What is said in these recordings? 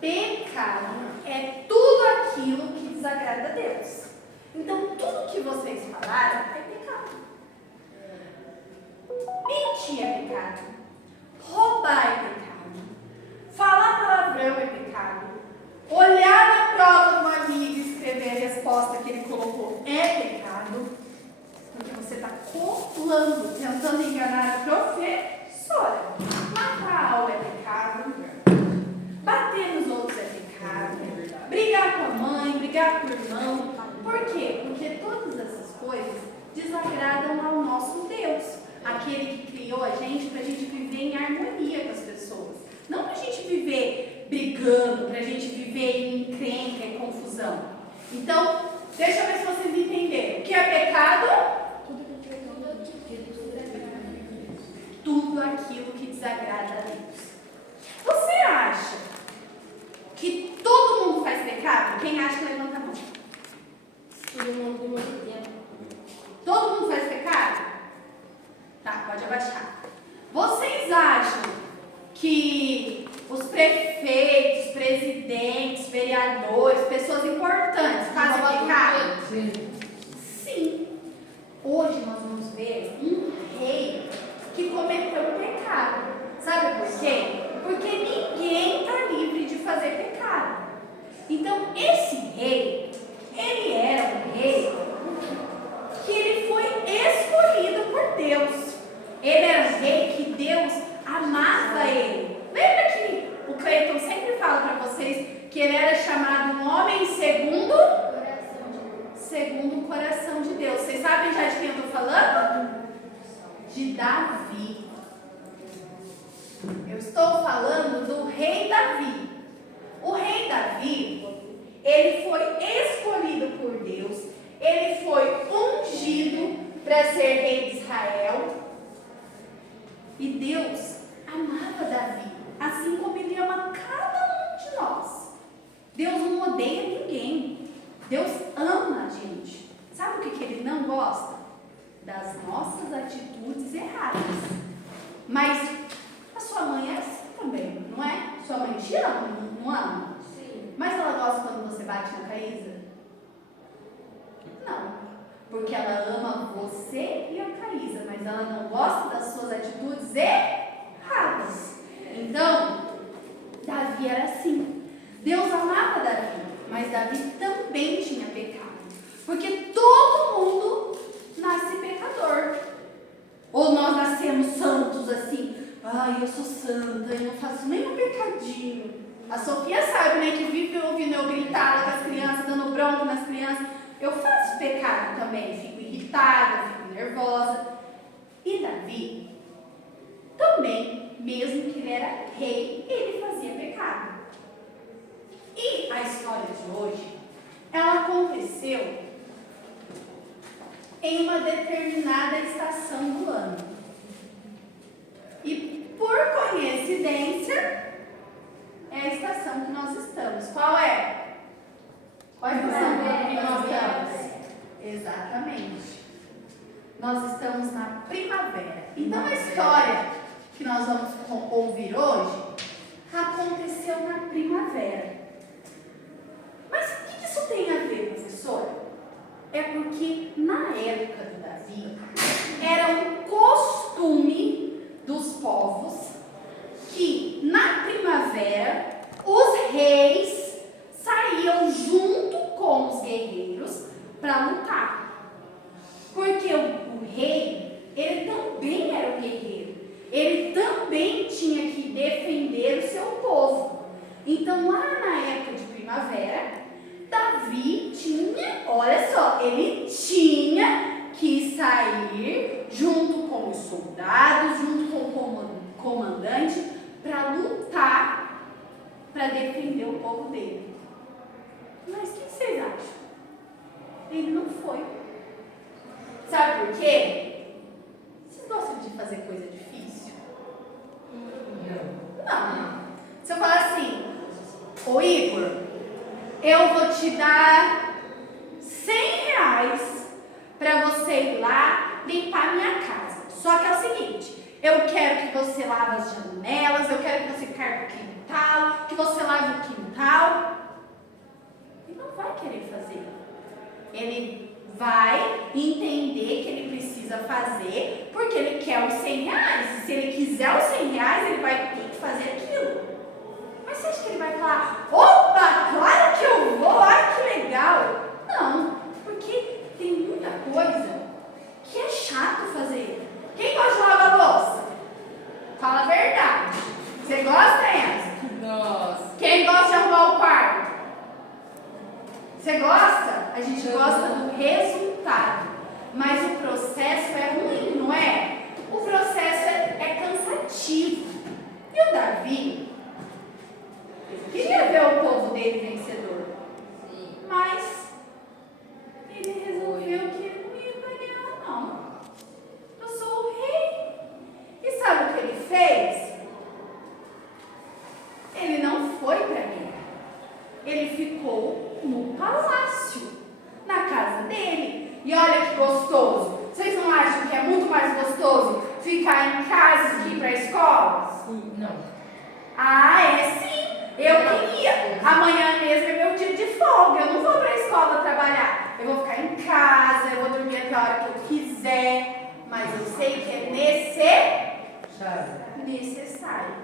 Pecado é tudo aquilo que desagrada a Deus. Então, tudo que vocês falaram é pecado. Mentir é pecado. Roubar é pecado. Falar palavrão é pecado. Olhar na prova do amigo e escrever a resposta que ele colocou é pecado. Porque você está colando, tentando enganar a professora. Matar a aula é pecado. Bater nos outros é pecado. Brigar com a mãe, brigar com o irmão. Por quê? Porque todas essas coisas desagradam ao nosso Deus. Aquele que criou a gente para a gente viver em harmonia com as pessoas. Não para a gente viver brigando, para a gente viver em encrenca e confusão. Então, deixa eu ver se vocês entenderam. O que é pecado? Tudo aquilo que desagrada a Deus. Você acha que todo mundo faz pecado? Quem acha que levanta a mão? Todo mundo. Todo mundo faz pecado? Tá, pode abaixar. Vocês acham que os prefeitos, presidentes, vereadores, pessoas importantes fazem pecado? Sim. Hoje nós vamos ver um rei que cometeu um pecado. Sabe por quê? Porque ninguém está livre de fazer pecado. Então, esse rei, ele era um rei que ele foi escolhido por Deus. Ele era um rei que Deus amava ele. Lembra que o Cleiton sempre fala para vocês que ele era chamado um homem segundo o coração de Deus. Vocês sabem já de quem eu estou falando? De Davi. Eu estou falando do rei Davi. O rei Davi, ele foi escolhido por Deus. Ele foi ungido para ser rei de Israel. E Deus amava Davi, assim como ele ama cada um de nós. Deus não odeia ninguém. Deus ama a gente. Sabe o que ele não gosta? Das nossas atitudes erradas. Mas a sua mãe é assim também, não é? Sua mãe te ama, não ama? Sim. Mas ela gosta quando você bate na Caísa? Não. Porque ela ama você e a Caísa, mas ela não gosta das suas atitudes erradas. Então, Davi era assim. Deus amava Davi, mas Davi também tinha pecado. Porque todo mundo nasce pecador. Ou nós nascemos santos assim. Ai, eu sou santa, eu não faço nenhum pecadinho. A Sofia sabe, né, que vive ouvindo eu gritar com as crianças, dando bronca nas crianças. Eu faço pecado também, fico irritada, fico nervosa. E Davi também, mesmo que ele era rei, ele fazia pecado. E a história de hoje, ela aconteceu em uma determinada estação do ano. E por coincidência, é a estação que nós estamos. Qual é? Qual estação que nós estamos? Exatamente. Nós estamos na primavera. Então a história que nós vamos ouvir hoje aconteceu na primavera. Mas o que isso tem a ver, professor? É porque na época do Davi era um costume dos povos que na primavera os reis saíam junto com os guerreiros para lutar. Porque o rei, ele também era um guerreiro. Ele também tinha que defender o seu povo. Então lá na época de primavera, Davi tinha, olha só, ele tinha que sair junto com os soldados, junto com o comandante, para lutar, para defender o povo dele. Mas o que vocês acham? Ele não foi. Sabe por quê? Vocês gostam de fazer coisa difícil? Não. Se eu falar assim, ô Igor, eu vou te dar R$100 para você ir lá limpar minha casa. Só que é o seguinte, eu quero que você lave as janelas, eu quero que você carpe o quintal, que você lave o quintal, fazer porque ele quer os 100 reais. E se ele quiser os 100 reais, ele vai ter que fazer aquilo. Mas você acha que ele vai falar, opa, claro que eu vou, ai que legal. Não, porque tem muita coisa que é chato fazer. Quem gosta de lavar louça? Fala a verdade. Você gosta, Enzo? Nossa. Quem gosta de arrumar o quarto? Você gosta? A gente gosta do resultado. Mas o processo é ruim, não é? O processo é cansativo. E o Davi queria ver o povo dele vencedor. Sim. Mas ele resolveu que ele não ia ganhar, não. Eu sou o rei. E sabe o que ele fez? Ele não foi para a guerra. Ele ficou no palácio, na casa dele. E olha que gostoso. Vocês não acham que é muito mais gostoso ficar em casa do que ir para a escola? Sim. Não. Ah, é sim. Eu queria. Amanhã mesmo é meu dia de folga. Eu não vou para a escola trabalhar. Eu vou ficar em casa, eu vou dormir até a hora que eu quiser. Mas eu sei que é necessário.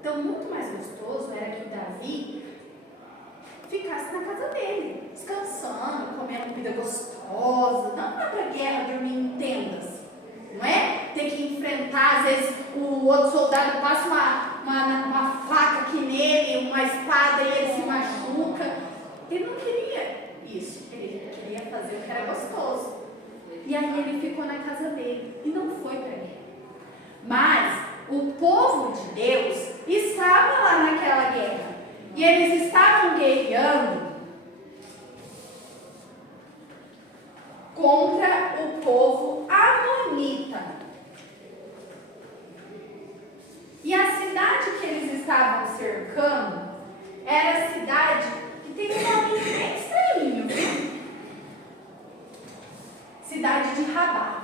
Então, muito mais gostoso era que o Davi ficasse na casa dele, descansando, comendo comida gostosa. Não vai para a guerra dormir em tendas, não é? Ter que enfrentar, às vezes, o outro soldado passa uma faca aqui nele, uma espada e ele se machuca. Ele não queria isso, ele queria fazer o que era gostoso. E aí ele ficou na casa dele e não foi para a guerra. Mas o povo de Deus estava lá naquela guerra. E eles estavam guerreando contra o povo amonita. E a cidade que eles estavam cercando era a cidade que tem um nome bem estranho, viu? Cidade de Rabá.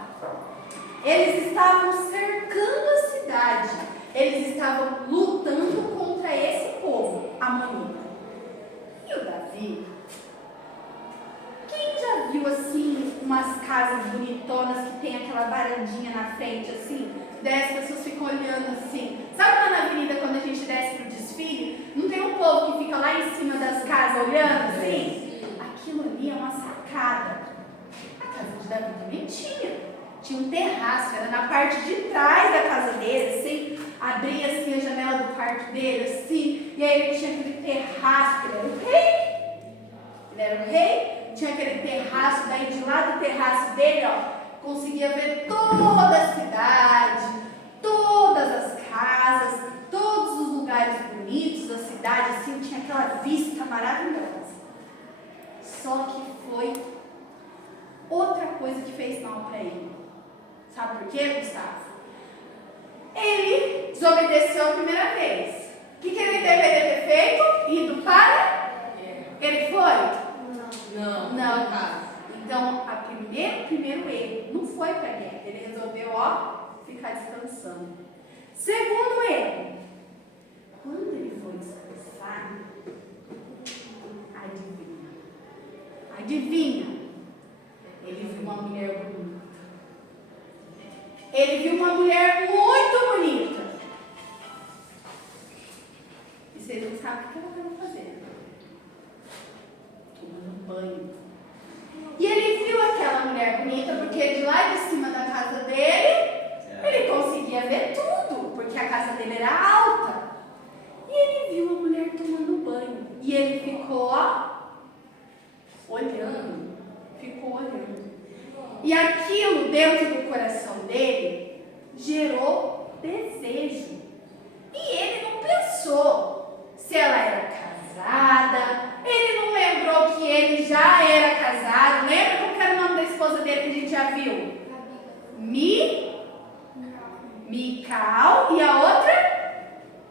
Eles estavam cercando a cidade. Eles estavam lutando contra esse povo amonita. E o Davi? Quem já viu assim umas casas bonitonas que tem aquela varandinha na frente assim? Daí as pessoas ficam olhando assim. Sabe lá na avenida quando a gente desce pro desfile? Não tem um povo que fica lá em cima das casas olhando assim? Aquilo ali é uma sacada. A casa de Davi também tinha um terraço, era na parte de trás da casa dele, assim, abria assim a janela do quarto dele, assim, e aí ele tinha aquele terraço, ele era o rei, tinha aquele terraço, daí de lá do terraço dele, ó, conseguia ver toda a cidade, todas as casas, todos os lugares bonitos da cidade, assim, tinha aquela vista maravilhosa. Só que foi outra coisa que fez mal para ele. Sabe por quê, Gustavo? Ele desobedeceu a primeira vez. O que ele deveria ter feito? Ido para? Ele foi? Não. Então, o primeiro erro não foi para a guerra. Ele resolveu, ficar descansando. Segundo erro, quando ele foi descansar, adivinha? Ele viu uma mulher bonita. Ele viu uma mulher muito bonita. E vocês não sabem o que ela estava fazendo. Tomando banho. E ele viu aquela mulher bonita porque de lá de cima da casa dele, ele conseguia ver tudo, porque a casa dele era alta. E ele viu a mulher tomando banho. E ele ficou, olhando. Ficou olhando. E aquilo dentro do coração dele gerou desejo. E ele não pensou se ela era casada. Ele não lembrou que ele já era casado. Lembra qual era o nome da esposa dele que a gente já viu? Mical. E a outra?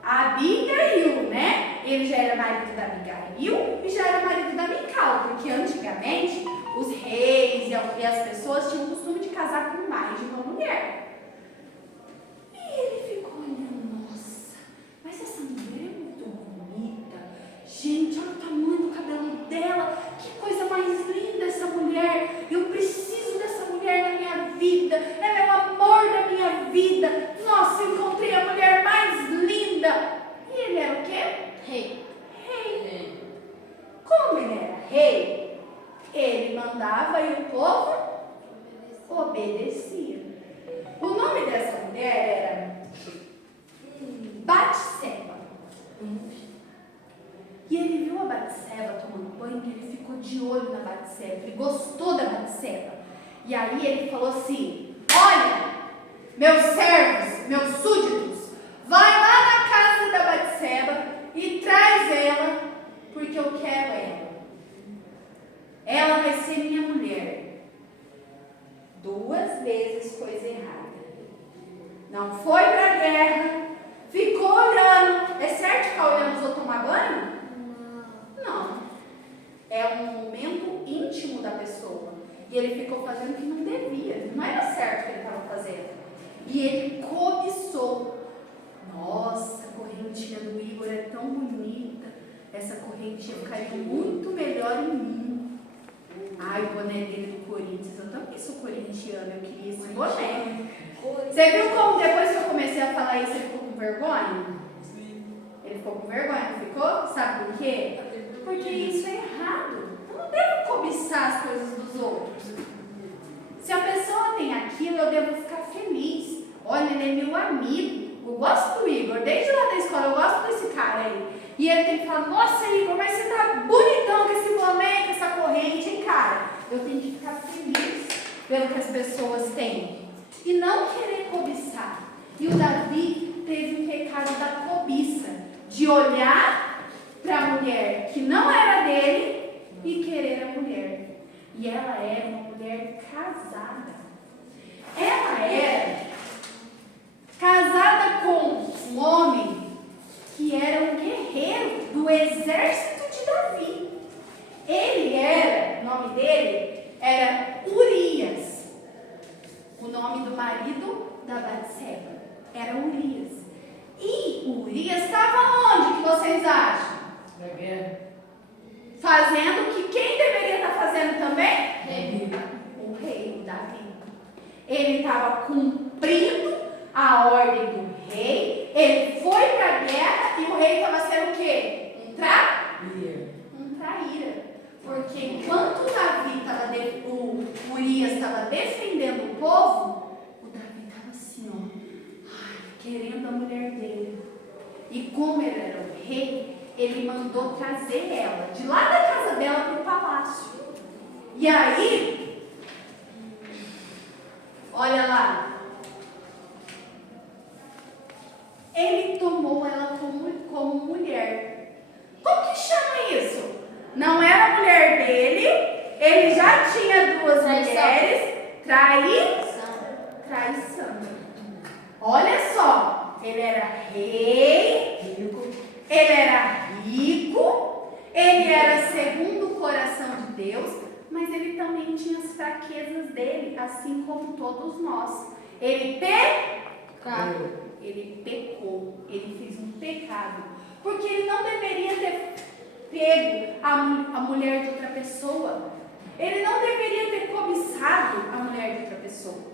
Abigail, né? Ele já era marido da Abigail e já era marido da Mical. Porque antigamente os reis e as pessoas tinham o costume de casar com mais de uma mulher. E ele ficou olhando, nossa, mas essa mulher é muito bonita. Gente, olha o tamanho do cabelo dela. Que coisa mais linda essa mulher. Eu preciso dessa mulher na minha vida. Ela é o amor então que ele ficou de olho na Batseba, ele gostou da Batseba. E aí ele falou assim: olha, meus servos, meus súditos, vai lá na casa da Batseba e traz ela, porque eu quero ela. Ela vai ser minha mulher. 2 vezes coisa errada. Não foi pra guerra, ficou olhando. É certo ficar olhando os outros tomar banho? Não. É um momento íntimo da pessoa. E ele ficou fazendo o que não devia. Não era certo o que ele estava fazendo. E ele cobiçou. Nossa, a correntinha do Igor é tão bonita. Essa correntinha ficaria muito melhor em mim. Ai, o boné dele do Corinthians. Eu também sou corintiana, eu queria esse boné. Você viu como depois que eu comecei a falar isso, ele ficou com vergonha? Ele ficou com vergonha, não ficou? Sabe por quê? Porque isso é errado. Eu não devo cobiçar as coisas dos outros. Se a pessoa tem aquilo, eu devo ficar feliz. Olha, ele é meu amigo. Eu gosto do Igor, desde lá da escola, eu gosto desse cara aí. E ele tem que falar: nossa, Igor, mas você tá bonitão com esse boné, com essa corrente, hein, cara? Eu tenho que ficar feliz pelo que as pessoas têm. E não querer cobiçar. E o Davi teve um pecado da cobiça, de olhar para a mulher que não era dele e querer a mulher. E ela era uma mulher casada. Ela era casada com um homem que era um guerreiro do exército de Davi. Ele era, o nome dele era Urias. O nome do marido da Batseba era Urias. E Urias estava onde, que vocês acham? Na guerra. Fazendo o que quem deveria estar fazendo também? Davi. O rei, o Davi. Ele estava cumprindo a ordem do rei. Ele foi para a guerra e o rei estava sendo o quê? Um traíra. Porque enquanto o Urias estava defendendo o povo, o Davi estava assim, ó, querendo a mulher dele. E como ele era o rei, ele mandou trazer ela de lá da casa dela para o palácio. E aí, olha lá, ele tomou ela como mulher. Como que chama isso? Não era a mulher dele, ele já tinha 2 mulheres. Traição. Olha só, ele era rei, ele era rico, ele era segundo o coração de Deus, mas ele também tinha as fraquezas dele, assim como todos nós. Ele pecou, ele fez um pecado, porque ele não deveria ter pego a mulher de outra pessoa. Ele não deveria ter cobiçado a mulher de outra pessoa.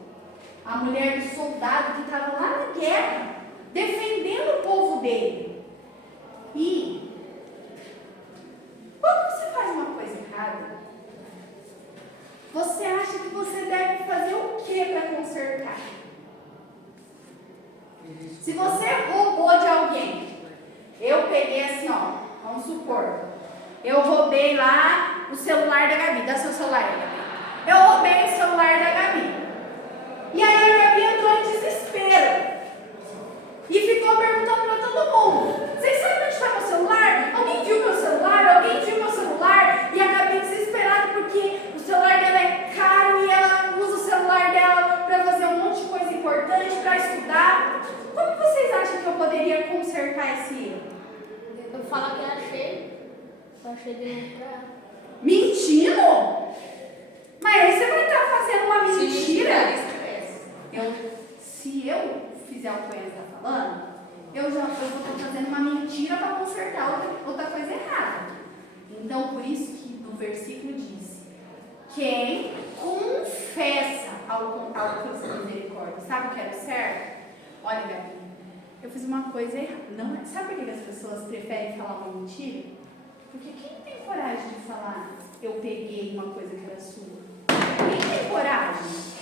A mulher do soldado que estava lá na guerra, defendendo o povo dele. E quando você faz uma coisa errada, você acha que você deve fazer o que para consertar? Se você roubou de alguém, eu peguei assim, ó, vamos supor, eu roubei lá o celular da Gabi, dá seu celular, Gabi. Eu roubei o celular da Gabi. E aí a Gabi entrou em desespero e ficou perguntando para todo mundo: vocês sabem onde está meu celular? Alguém viu meu celular? Alguém viu meu celular? E a Gabi desesperada porque o celular dela é caro e ela usa o celular dela para fazer um monte de coisa importante, para estudar. Como vocês acham que eu poderia consertar esse erro? Eu falo que achei. Eu achei de novo pra ela. Mentindo? Mas aí você vai estar fazendo uma mentira. Se eu fizer o que ele está falando, eu vou estar fazendo uma mentira para consertar outra coisa errada. Então, por isso que no versículo diz: quem confessa alcança misericórdia. Sabe o que era certo? Olha, Gabi, eu fiz uma coisa errada. Não, sabe por que as pessoas preferem falar uma mentira? Porque quem tem coragem de falar: eu peguei uma coisa que era sua? Quem tem coragem?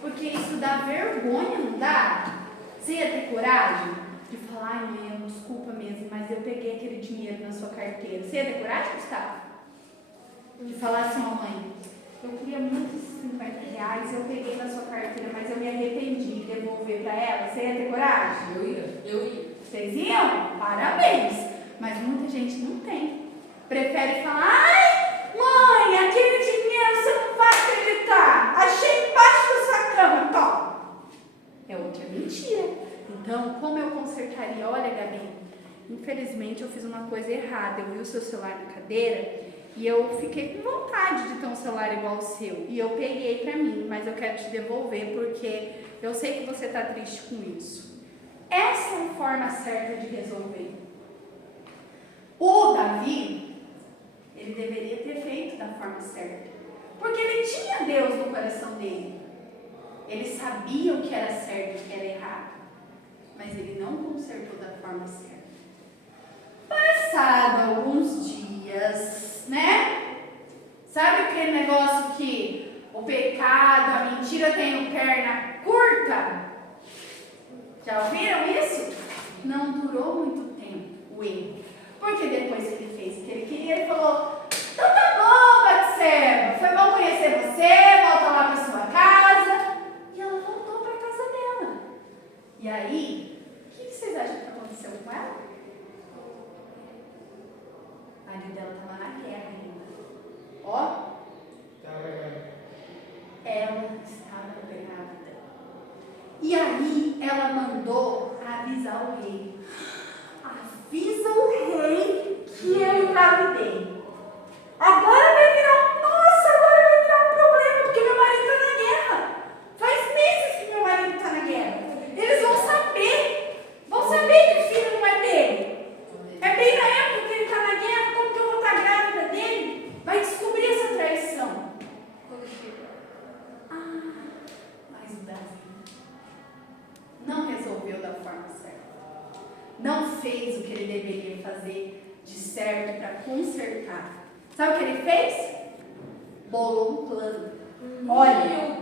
Porque isso dá vergonha, não dá? Você ia ter coragem de falar: ai, mãe, desculpa mesmo, mas eu peguei aquele dinheiro na sua carteira. Você ia ter coragem, Gustavo? De falar assim, ó mãe, eu queria muito esses 50 reais, eu peguei na sua carteira, mas eu me arrependi de devolver para ela. Você ia ter coragem? Eu ia. Vocês iam? Parabéns! Mas muita gente não tem. Prefere falar, ai, mãe, aquele dinheiro você não vai acreditar. Achei embaixo da sua cama, toma. É outra mentira. Então, como eu consertaria? Olha, Gabi, infelizmente eu fiz uma coisa errada. Eu vi o seu celular na cadeira e eu fiquei com vontade de ter um celular igual ao seu. E eu peguei pra mim, mas eu quero te devolver porque eu sei que você tá triste com isso. Essa é a forma certa de resolver. O Davi, ele deveria ter feito da forma certa. Porque ele tinha Deus no coração dele. Ele sabia o que era certo e o que era errado. Mas ele não consertou da forma certa. Passado alguns dias, né? Sabe aquele negócio que o pecado, a mentira tem perna curta? Já ouviram isso? Não durou muito tempo o erro. Porque depois que ele fez o que ele queria, ele falou, então tá bom, Batseba, foi bom conhecer você, volta lá para sua casa. E ela voltou para a casa dela. E aí, o que vocês acham que aconteceu com ela? A marido dela estava na guerra ainda. Ó, ela estava grávida. E aí ela mandou avisar o rei. Avisa o rei que eu engravidei. Agora vai virar um problema, porque meu marido está na guerra. Faz meses que meu marido está na guerra. Eles vão saber que o filho não é dele. É bem na época que ele está na guerra, como que eu vou estar grávida dele? Vai descobrir essa traição. Mas o Davi não resolveu da forma certa. Não fez o que ele deveria fazer de certo para consertar. Sabe o que ele fez? Bolou um plano. Olha,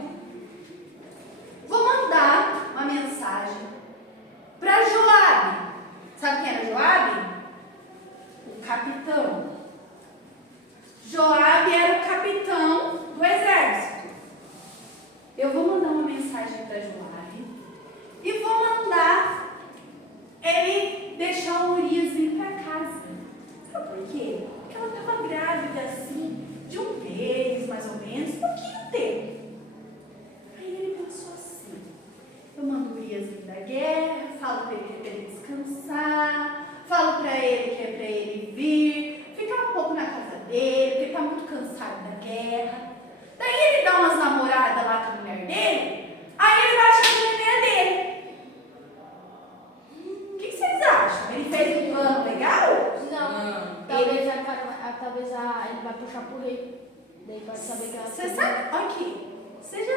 vou mandar uma mensagem para Joabe. Sabe quem era Joabe? O capitão. Joabe era o capitão do exército. Eu vou mandar uma mensagem para Joabe e vou mandar ele deixar o Urias vir para casa. Sabe por quê? Porque ela estava grávida assim, de um mês mais ou menos, pouquinho tempo. Aí ele pensou assim, eu mando o Urias vir da guerra, falo para ele que é para ele descansar, falo para ele que é para ele vir, ficar um pouco na casa dele, porque ele está muito cansado da guerra. Daí ele dá umas namoradas lá com a mulher dele, aí ele vai achar que a mulher é dele. O que vocês acham? Ele fez um plano legal? Não. Talvez ele vai puxar pro rei. Daí pode saber que ela... Você sabe? Olha aqui. Você já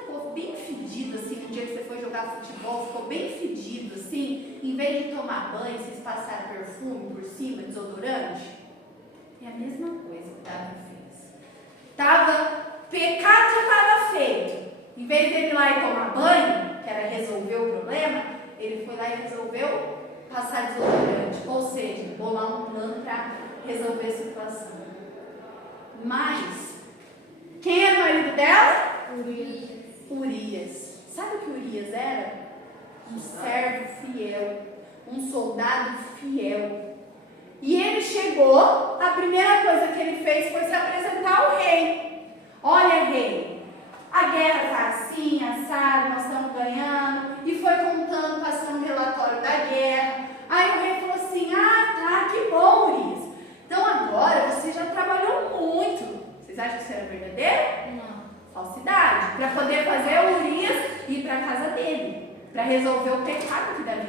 ficou bem fedido assim, no dia que você foi jogar futebol, ficou bem fedido assim, em vez de tomar banho, vocês passaram perfume por cima, desodorante? É a mesma coisa que o Davi fez. Pecado já estava feito. Em vez de ele ir lá e tomar banho, que era resolver o problema, ele foi lá e resolveu passar desodorante. Ou seja, bolar um plano para resolver a situação. Mas, quem era o marido dela? Urias. Sabe o que Urias era? Um servo fiel, um soldado fiel. E ele chegou, a primeira coisa que ele fez foi se apresentar ao rei. Olha, rei, a guerra está assim, assado, nós estamos ganhando. E foi contando, passando o relatório da guerra. Aí o rei falou assim, tá, que bom, Urias. Então agora você já trabalhou muito. Vocês acham que isso era verdadeiro? Não. Falsidade. Para poder fazer o Urias ir para a casa dele. Para resolver o pecado que Davi